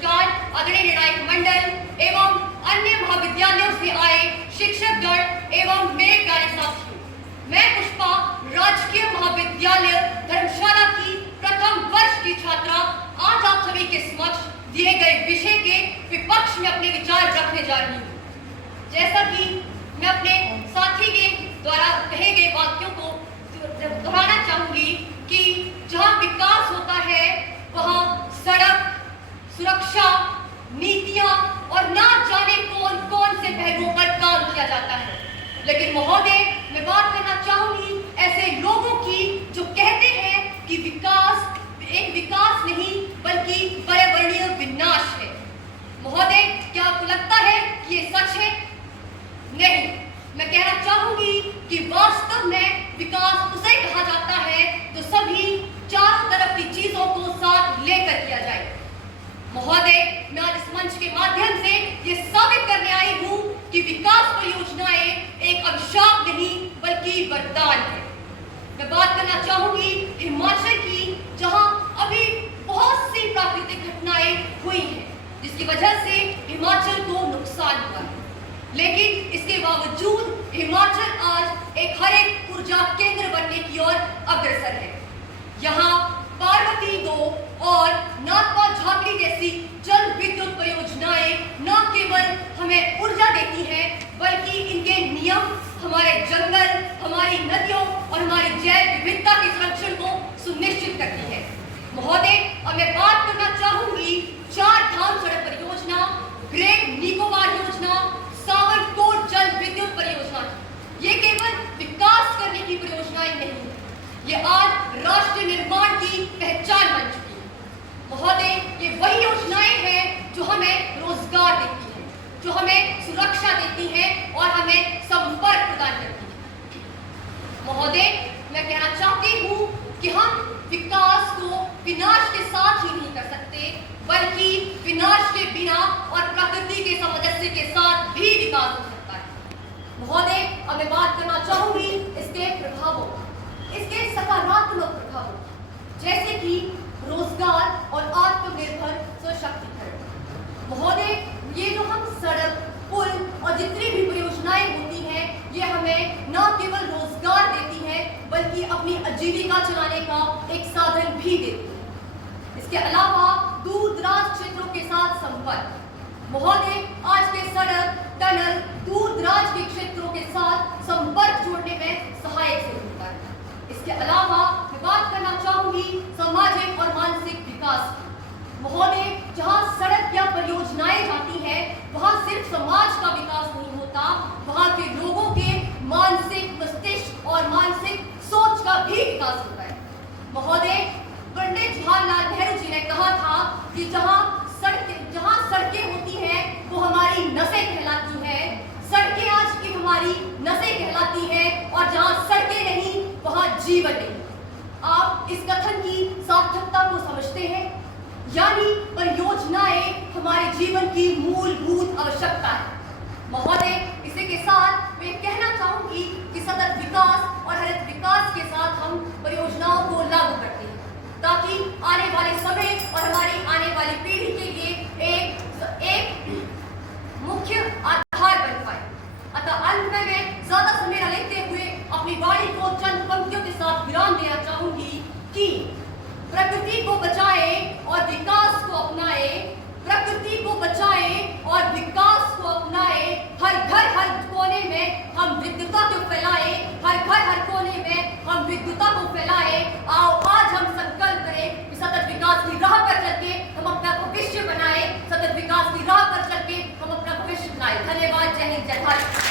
नमस्कार आदरणीय निर्णायक मंडल एवं अन्य महाविद्यालयों से आए शिक्षकगण एवं मेरे प्यारे साथियों, मैं पुष्पा राजकीय महाविद्यालय धर्मशाला की प्रथम वर्ष की छात्रा आज आप सभी के समक्ष दिए गए विषय के विपक्ष में अपने विचार रखने जा रही हूँ। जैसा कि मैं अपने साथी के द्वारा कहे गए वाक्यों को दोहराना चाहूंगी कि जहाँ विकास होता है वहाँ सड़क, सुरक्षा, नीतियां और ना जाने कौन कौन से पहलुओं पर काम किया जाता है। लेकिन महोदय, मैं बात करना चाहूंगी ऐसे लोगों की जो कहते हैं कि विकास एक विकास नहीं बल्कि पर्यावरणीय विनाश है। महोदय, क्या आपको लगता है कि ये सच है? नहीं, मैं कहना चाहूंगी कि वास्तव में विकास उसे कहा जाता है जो सभी चारों तरफ की चीजों को साथ लेकर किया जाए। महोदय, मैं आज इस मंच के माध्यम से ये साबित करने आई हूँ कि विकास परियोजनाएं एक अभिशाप नहीं बल्कि वरदान है। मैं बात करना चाहूंगी हिमाचल की, जहां अभी बहुत सी प्राकृतिक घटनाएं हुई हैं जिसकी वजह से हिमाचल को नुकसान हुआ है। लेकिन इसके बावजूद हिमाचल आज एक हरित ऊर्जा केंद्र बनने की ओर अग्रसर है। यहाँ पार्वती 2 और नाथपा झाकड़ी जैसी जल विद्युत परियोजनाएं न केवल हमें ऊर्जा देती हैं बल्कि इनके नियम हमारे जंगल, हमारी नदियों और हमारी जैव विविधता के संरक्षण को सुनिश्चित करती है। महोदय, अब मैं बात करना चाहूंगी 4 धाम सड़क परियोजना, ग्रेट निकोबार योजना, सावरकोट जल विद्युत परियोजना। ये केवल विकास करने की परियोजनाएं नहीं, ये आज राष्ट्र निर्माण की पहचान बन चुकी है। महोदय, ये वही योजनाएं हैं जो हमें रोजगार देती हैं, जो हमें सुरक्षा देती हैं और हमें संपर्क प्रदान करती हैं। महोदय, मैं कहना चाहती हूँ कि हम विकास को विनाश के साथ ही नहीं कर सकते बल्कि विनाश के बिना और प्रकृति के सामंजस्य के साथ भी विकास हो सकता है। महोदय, अब मैं बात करना चाहूंगी इसके प्रभावों, इसके सकारात्मक प्रभावों, जैसे कि रोजगार और आत्मनिर्भर सशक्तिकरण। महोदय, ये जो हम सड़क, पुल और जितनी भी परियोजनाएं होती हैं, ये हमें न केवल रोजगार देती हैं बल्कि अपनी आजीविका चलाने का एक साधन भी देती है। इसके अलावा दूर दराज क्षेत्रों के साथ संपर्क। महोदय, आज के सड़क, टनल दूर दराज के क्षेत्रों के साथ संपर्क जोड़ने में सहायक सिद्ध होता है। इसके अलावा मैं बात करना चाहूंगी सामाजिक और मानसिक विकास की। महोदय, जहां सड़क या परियोजनाएं जाती हैं वहां सिर्फ समाज का विकास नहीं होता, वहां के लोगों के मानसिक मस्तिष्क और मानसिक सोच का भी विकास होता है। महोदय, पंडित जवाहरलाल नेहरू जी ने कहा था कि जहां सड़कें होती हैं वो हमारी नसें कहलाती हैं। सड़कें आज की हमारी नसें कहलाती हैं और जहां सड़कें नहीं वहां जीवन नहीं। आप इस कथन की सार्थकता को समझते हैं? यानी परियोजनाएं हमारे जीवन की मूलभूत आवश्यकता है। महोदय, इसी के साथ मैं कहना चाहूंगी कि सतत विकास और हरित विकास के साथ हम परियोजनाओं को लागू करते हैं ताकि आने वाले समय और हमारी आने वाली पीढ़ी के लिए एक मुख्य आधार बन पाए। अतः अंत में मैं ज्यादा समय न लेते हुए अपनी वाणी को चंद पंक्तियों के साथ विराम देना चाहूंगी कि प्रकृति को बचाएं और विकास को अपनाएं, प्रकृति को बचाएं और विकास को अपनाएं। हर घर हर कोने में हम विद्युता को फैलाएं, हर घर हर कोने में हम विद्युता को फैलाएं। आओ आज हम संकल्प करें कि सतत विकास की राह पर चलके हम अपना भविष्य बनाएं, सतत विकास की राह पर चलके हम अपना भविष्य बनाएं। धन्यवाद। जय हिंद, जय भारत।